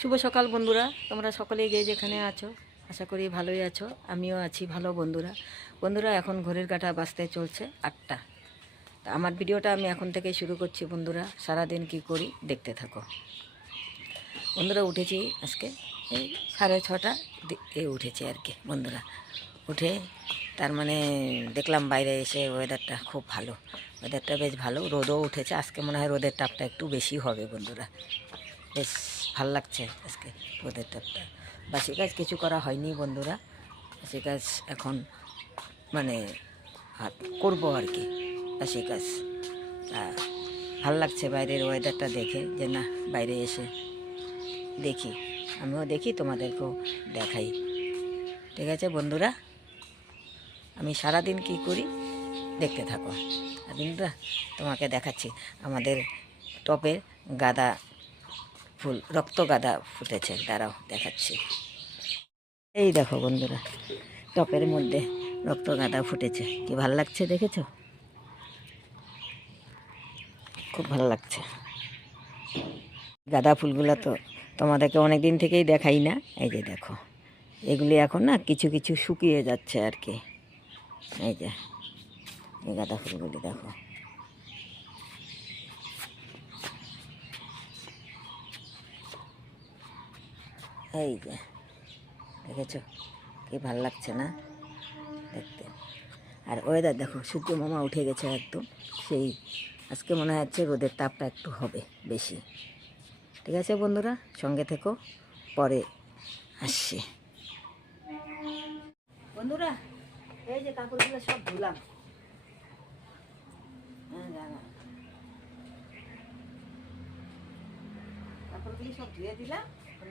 শুভ সকাল বন্ধুরা। তোমরা সকলেই গিয়ে যেখানে আছো, আশা করি ভালোই আছো। আমিও আছি ভালো বন্ধুরা। বন্ধুরা, এখন ঘড়ির কাঁটা বাজতে চলছে আটটা। তা আমার ভিডিওটা আমি এখন থেকে শুরু করছি বন্ধুরা। সারাদিন কি করি দেখতে থাকো। বন্ধুরা, উঠেছি আজকে এই সাড়ে ছটা এ উঠেছি আর কি বন্ধুরা। উঠে তার মানে দেখলাম বাইরে এসে ওয়েদারটা খুব ভালো। ওয়েদারটা বেশ ভালো। রোদও উঠেছে। আজকে মনে হয় রোদের তাপটা একটু বেশি হবে বন্ধুরা। বেশ ভালো লাগছে আজকে রোদের তাপটা বাসি কাজ কিছু করা হয়নি বন্ধুরা। বাসি কাজ এখন মানে হাত করব আর কি, বাসি কাজ তা ভালো লাগছে বাইরের ওয়েদারটা দেখে যে না, বাইরে এসে দেখি। আমিও দেখি, তোমাদেরকেও দেখাই। ঠিক আছে বন্ধুরা? আমি সারাদিন কি করি? দেখতে থাকো। আর বন্ধুরা, তোমাকে দেখাচ্ছি আমাদের টপের গাঁদা ফুল, রক্ত গাঁদা ফুটেছে, দাঁড়াও দেখাচ্ছি। এই দেখো বন্ধুরা, টপের মধ্যে রক্ত গাঁদা ফুটেছে। কি ভালো লাগছে দেখেছ? খুব ভালো লাগছে। গাঁদা ফুলগুলো তো তোমাদেরকে অনেক দিন থেকেই দেখাই না। এই যে দেখো, এগুলি এখন না কিছু কিছু শুকিয়ে যাচ্ছে আর কি। এই যে, এই গাঁদা ফুলগুলি দেখো। এই যে, দেখেছ? কি ভালো লাগছে না? দেখতে। আর ওয়েদার দেখো, সূর্য মামা উঠে গেছে একদম। সেই আজকে মনে হচ্ছে রোদের তাপটা একটু হবে বেশি। ঠিক আছে বন্ধুরা, সঙ্গে থেকো, পরে আসছি। বন্ধুরা, এই যে কাপড়গুলো সব ধুলাম। হ্যাঁ কাপড়গুলি সব ধুয়ে দিলাম।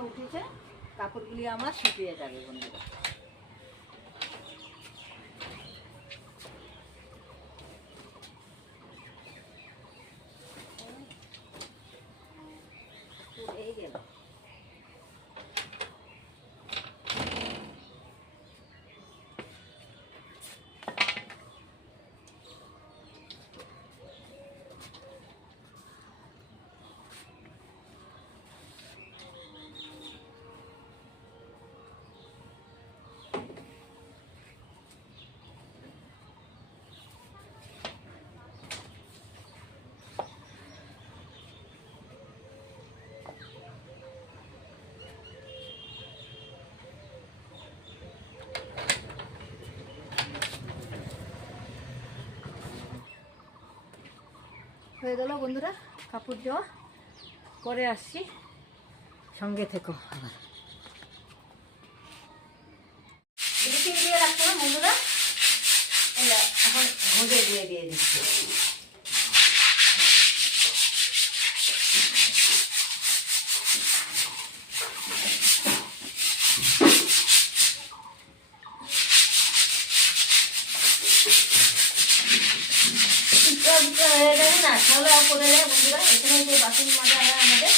উঠেছে কাপড়গুলি আমার শুকিয়ে যাবে বন্ধুরা এই গেল হয়ে গেল বন্ধুরা, কাপড় দেওয়া। করে আসছি। সঙ্গে থেকো আবার। দিয়ে হবে বন্ধুরা। এখন ভোজে দিয়ে দিয়ে দিচ্ছি। হয়ে হলো যায় বন্ধুরা এখানে যে বাসন মাজা হয় আমাদের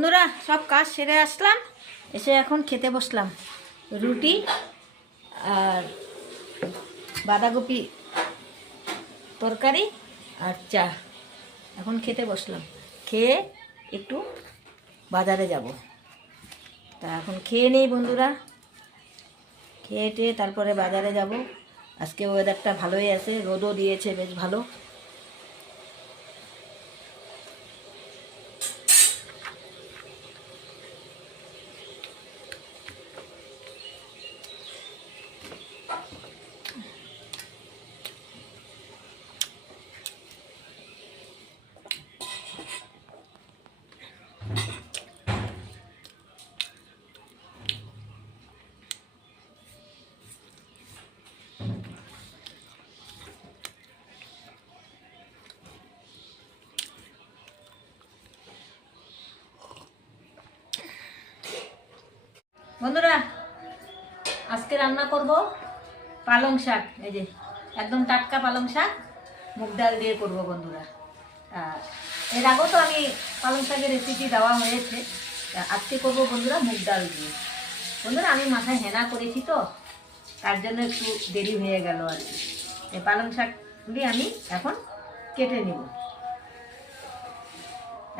বন্ধুরা, সব কাজ সেরে আসলাম। এসে এখন খেতে বসলাম। রুটি আর বাঁধাকপি তরকারি আর চা। এখন খেতে বসলাম। খেয়ে একটু বাজারে যাব। তা এখন খেয়ে নেই বন্ধুরা। খেয়ে টেয়ে তারপরে বাজারে যাব। আজকে ওয়েদারটা ভালোই আছে, রোদও দিয়েছে, বেশ ভালো। বন্ধুরা, আজকে রান্না করব পালং শাক। এই যে, একদম টাটকা পালং শাক, মুগ ডাল দিয়ে করব বন্ধুরা। এর আগেও তো আমি পালং শাকের রেসিপি দেওয়া হয়েছে। আজকে করব বন্ধুরা মুগ ডাল দিয়ে। বন্ধুরা, আমি মাথায় হেনা করেছি তো, তার জন্য একটু দেরি হয়ে গেল আর কি। এই পালং শাকগুলি আমি এখন কেটে নেব।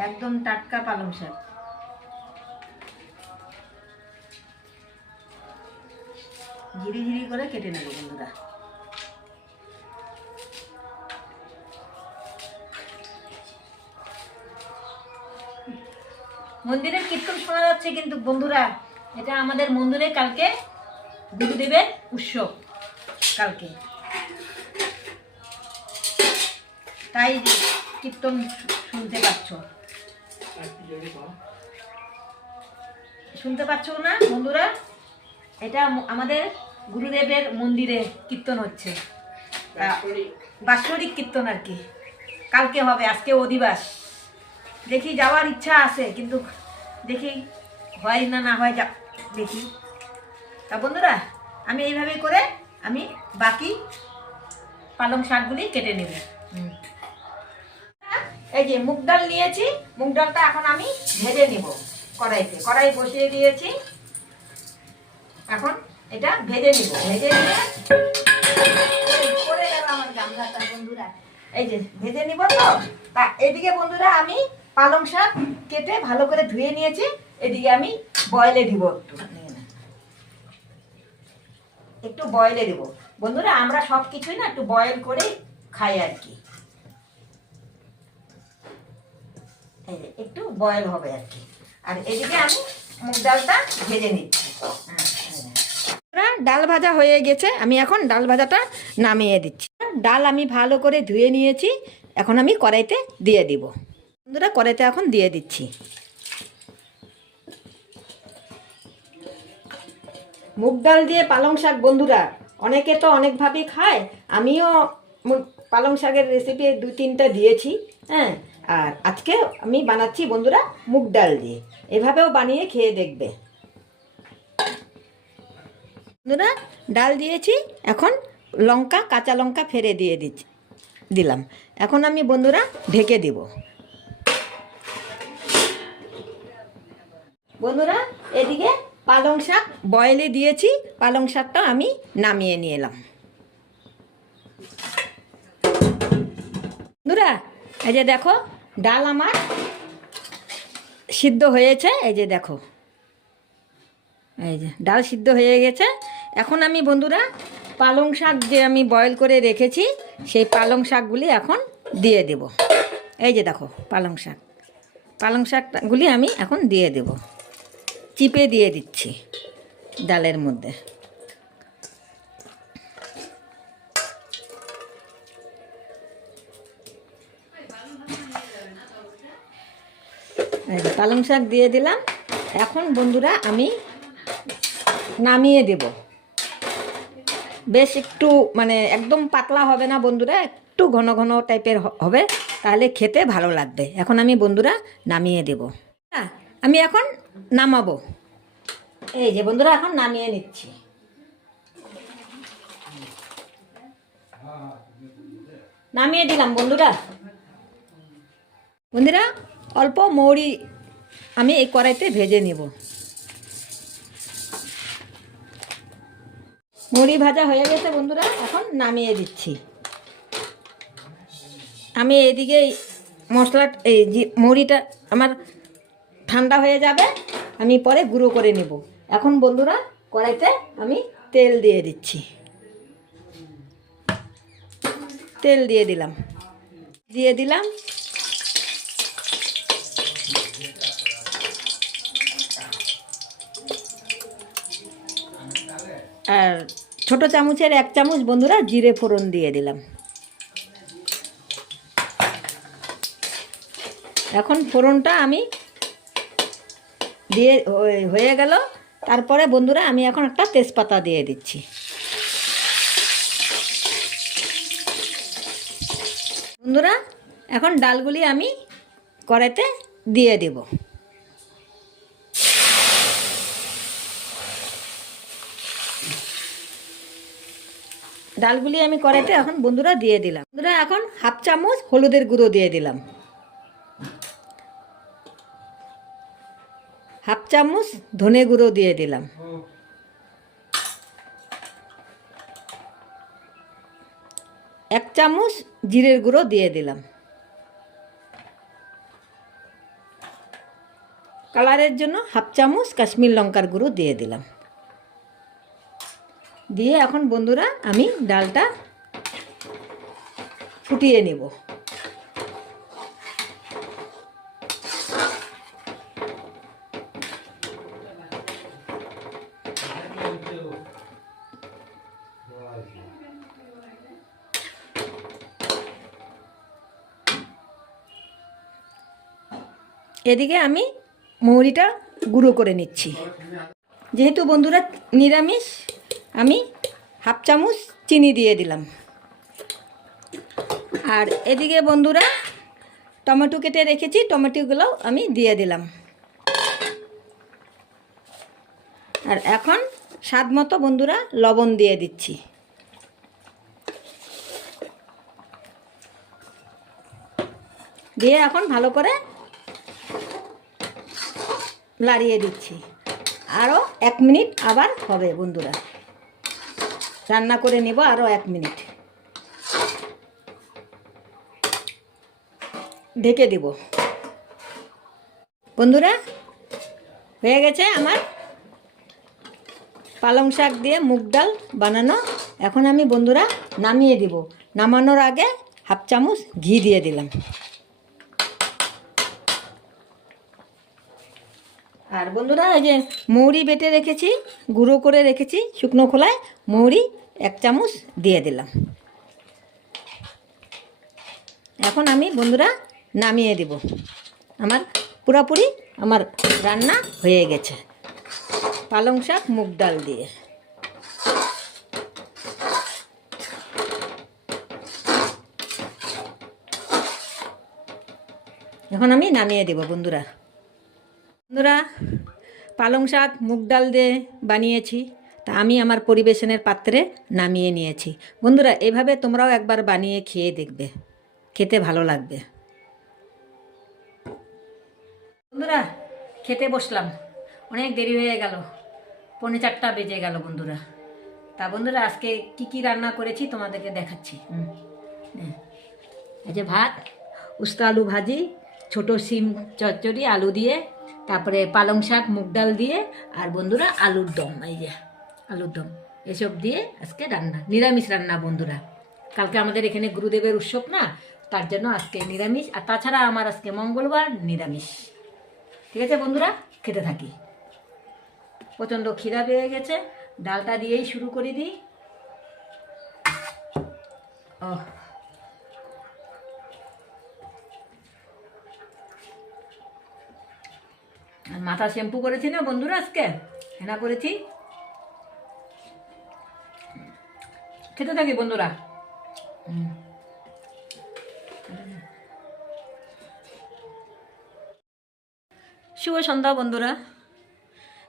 একদম টাটকা পালং শাক। ঝিরি ঝিরি করে কেটে নেব বন্ধুরা। মন্দিরের কীর্তন শোনা যাচ্ছে কিন্তু বন্ধুরা, এটা আমাদের মন্দিরে কালকে গুরুদেবের উৎসব, কালকে। তাই কীর্তন শুনতে পাচ্ছ। শুনতে পাচ্ছ না বন্ধুরা? এটা আমাদের গুরুদেবের মন্দিরে কীর্তন হচ্ছে। বাৎসরিক কীর্তন আর কি। কালকে হবে আজকে অধিবাস। দেখি যাওয়ার ইচ্ছা আছে কিন্তু দেখি হয় না না হয় যা দেখি। তা বন্ধুরা আমি এইভাবে করে আমি বাকি পালং শাকগুলি কেটে নেব। হুম। এই যে মুগ ডাল নিয়েছি মুগ ডালটা এখন আমি ভেজে নিব কড়াইতে। কড়াই বসিয়ে দিয়েছি। এখন এটা ভেজে নিব ভেজে নিয়ে পড়ে গেল আমার গামলাটা বন্ধুরা। এই যে ভেজে নিব তো? তা এদিকে বন্ধুরা আমি পালং শাক কেটে ভালো করে ধুয়ে নিয়েছি এদিকে আমি বয়েলে দিব একটু। একটু বয়েলে দিব। বন্ধুরা আমরা সব কিছুই না একটু বয়েল করে খাই আর কি। একটু বয়েল হবে আর কি। আর এদিকে আমি মুগ ডালটা ভেজে নিচ্ছি। হ্যাঁ, ডাল ভাজা হয়ে গেছে। আমি এখন ডাল ভাজাটা নামিয়ে দিচ্ছি। ডাল আমি ভালো করে ধুয়ে নিয়েছি। এখন আমি কড়াইতে দিয়ে দিব। বন্ধুরা, কড়াইতে এখন দিয়ে দিচ্ছি। মুগ ডাল দিয়ে পালং শাক, বন্ধুরা, অনেকে তো অনেকভাবে খায়। আমিও পালং শাকের রেসিপি দু তিনটা দিয়েছি হ্যাঁ। আর আজকে আমি বানাচ্ছি, বন্ধুরা, মুগ ডাল দিয়ে। এভাবেও বানিয়ে খেয়ে দেখবে। বন্ধুরা, ডাল দিয়েছি, এখন লঙ্কা, কাঁচা লঙ্কা ফেরে দিয়ে দিচ্ছি, দিলাম। এখন আমি বন্ধুরা ঢেকে দিব। বন্ধুরা, এদিকে পালং শাক বয়েলে দিয়েছি, পালং শাকটা আমি নামিয়ে নিয়ে এলাম বন্ধুরা, এই যে দেখো, ডাল আমার সিদ্ধ হয়েছে, এই যে দেখো। এই যে, ডাল সিদ্ধ হয়ে গেছে। এখন আমি বন্ধুরা পালং শাক যে আমি বয়েল করে রেখেছি, সেই পালং শাকগুলি এখন দিয়ে দেব। এই যে দেখো, পালং শাক। পালং শাকগুলি আমি এখন দিয়ে দেব। চিপে দিয়ে দিচ্ছি ডালের মধ্যে। পালং শাক দিয়ে দিলাম। এখন বন্ধুরা আমি নামিয়ে দেব। বেশ একটু মানে একদম পাতলা হবে না বন্ধুরা? একটু ঘন ঘন টাইপের হবে, তাহলে খেতে ভালো লাগবে। এখন আমি বন্ধুরা নামিয়ে দেব। হ্যাঁ আমি এখন নামাবো। এই যে বন্ধুরা, এখন নামিয়ে নিচ্ছি। নামিয়ে দিলাম বন্ধুরা। বন্ধুরা, অল্প মৌরি আমি এই কড়াইতে ভেজে নেব। মুড়ি ভাজা হয়ে গেছে বন্ধুরা, এখন নামিয়ে দিচ্ছি। আমি এদিকে মশলা, এই মুড়িটা আমার ঠান্ডা হয়ে যাবে, আমি পরে গুঁড়ো করে নেব। এখন বন্ধুরা, কড়াইতে আমি তেল দিয়ে দিচ্ছি। তেল দিয়ে দিলাম। দিয়ে দিলাম আর ছোট চামচের এক চামচ বন্ধুরা জিরে ফোড়ন দিয়ে দিলাম। এখন ফোড়নটা আমি দিয়ে হয়ে- গেল। তারপরে বন্ধুরা আমি এখন একটা তেজপাতা দিয়ে দিচ্ছি। বন্ধুরা, এখন ডালগুলি আমি কড়াইতে দিয়ে দেব। ডালগুলি আমি কড়াইতে এখন বন্ধুরা দিয়ে দিলাম। বন্ধুরা, এখন হাফ চামচ হলুদের গুঁড়ো দিয়ে দিলাম। হাফ চামচ ধনে গুঁড়ো দিয়ে দিলাম। এক চামচ জিরের গুঁড়ো দিয়ে দিলাম। কালারের জন্য হাফ চামচ কাশ্মীর লঙ্কার গুঁড়ো দিয়ে দিলাম। দিয়ে এখন বন্ধুরা আমি ডালটা ফুটিয়ে নেব। এদিকে আমি মৌরিটা গুঁড়ো করে নিচ্ছি। যেহেতু বন্ধুরা নিরামিষ আমি হাফ চামচ চিনি দিয়ে দিলাম। আর এদিকে বন্ধুরা, টমেটো কেটে রেখেছি, টমেটোগুলোও আমি দিয়ে দিলাম। আর এখন স্বাদ মতো বন্ধুরা লবণ দিয়ে দিচ্ছি। দিয়ে এখন ভালো করে লাড়িয়ে দিচ্ছি। আরও এক মিনিট আবার হবে বন্ধুরা। রান্না করে নেব আরও এক মিনিট। ঢেকে দেব। বন্ধুরা, হয়ে গেছে আমার পালং শাক দিয়ে মুগ ডাল বানানো। এখন আমি বন্ধুরা নামিয়ে দিব। নামানোর আগে হাফ চামচ ঘি দিয়ে দিলাম। আর বন্ধুরা, এই যে মৌরি বেটে রেখেছি, গুঁড়ো করে রেখেছি শুকনো খোলায়, মৌরি এক চামচ দিয়ে দিলাম। এখন আমি বন্ধুরা নামিয়ে দেব। আমার পুরোপুরি আমার রান্না হয়ে গেছে। পালং শাক, মুগ ডাল দিয়ে। এখন আমি নামিয়ে দেব বন্ধুরা। বন্ধুরা, পালং শাক, মুগ ডাল দিয়ে বানিয়েছি। তা আমি আমার পরিবেশনের পাত্রে নামিয়ে নিয়েছি। বন্ধুরা, এভাবে তোমরাও একবার বানিয়ে খেয়ে দেখবে। খেতে ভালো লাগবে। বন্ধুরা, খেতে বসলাম। অনেক দেরি হয়ে গেল। পৌনে চারটা বেজে গেল বন্ধুরা। তা বন্ধুরা, আজকে কি কি রান্না করেছি তোমাদেরকে দেখাচ্ছি। নে। এই যে ভাত, উস্তা আলু ভাজি, ছোট সিম চচ্চড়ি, আলু দিয়ে, তারপরে পালং শাক, মুগ ডাল দিয়ে, আর বন্ধুরা, আলুর দম, এই যে। আলুর দম। এসব দিয়ে আজকে রান্না, নিরামিষ রান্না বন্ধুরা। কালকে আমাদের এখানে গুরুদেবের উৎসব না, তার জন্য আজকে নিরামিষ, আর তাছাড়া আমার আজকে মঙ্গলবার নিরামিষ। ঠিক আছে বন্ধুরা? খেতে থাকি। প্রচণ্ড খিদা পেয়ে গেছে, ডালটা দিয়েই শুরু করে দিই। ও মাথা শ্যাম্পু করেছি না বন্ধুরা আজকে? হেনা করেছি। খেতে থাকি, বন্ধুরা। শুভ সন্ধ্যা, বন্ধুরা।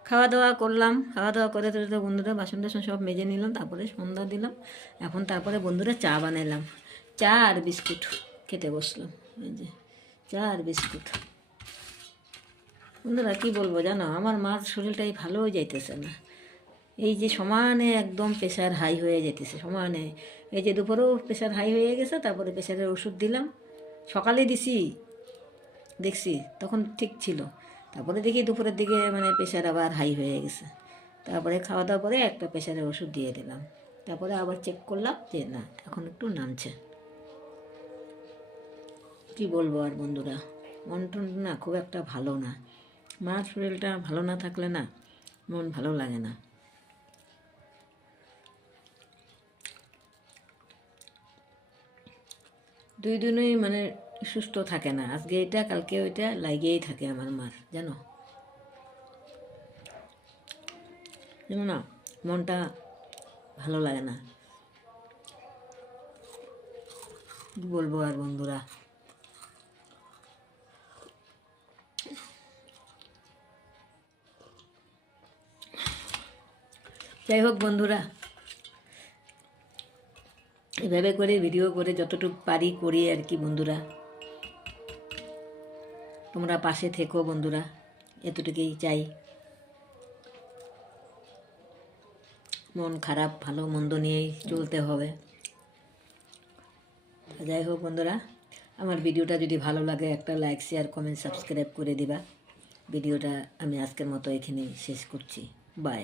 খাওয়া দাওয়া করলাম। খাওয়া দাওয়া করে তো বন্ধুরা বাসন টাসন সব মেজে নিলাম, তারপরে সন্ধ্যা দিলাম। এখন তারপরে বন্ধুরা চা বানাইলাম। চা আর বিস্কুট খেতে বসলাম। এই যে, চা আর বিস্কুট। বন্ধুরা, কী বলব জানো? আমার মার শরীরটাই ভালো যাইতেছে না। এই যে সমানে একদম প্রেশার হাই হয়ে যেতেছে, সমানে। এই যে দুপুরেও প্রেশার হাই হয়ে গেছে, তারপরে প্রেশারের ওষুধ দিলাম। সকালে দিছি, দেখছি, তখন ঠিক ছিল। তারপরে দেখি দুপুরের দিকে মানে প্রেশার আবার হাই হয়ে গেছে। তারপরে খাওয়া দাওয়া করে একটা প্রেশারের ওষুধ দিয়ে দিলাম। তারপরে আবার চেক করলাম যে না, এখন একটু নামছে। কি বলব আর বন্ধুরা, মন টন না খুব একটা ভালো না। মার শরীরটা ভালো না থাকলে না মন ভালো লাগে না। দুই দিনই মানে সুস্থ থাকে না। আজকে এটা, কালকে ওইটা, লাগিয়েই থাকে আমার মার, জানো? জানো না, মনটা ভালো লাগে না। বলব আর বন্ধুরা? যাই হোক বন্ধুরা এভাবে করে ভিডিও করে যতটুকু পারি করি আর কি বন্ধুরা। তোমরা পাশে থেকো বন্ধুরা, এতটুকুই চাই। মন খারাপ, ভালো, মন্দ নিয়েই চলতে হবে। যাই হোক বন্ধুরা, আমার ভিডিওটা যদি ভালো লাগে একটা লাইক শেয়ার কমেন্ট সাবস্ক্রাইব করে দিবা। ভিডিওটা আমি আজকের মতো এখানেই শেষ করছি। বাই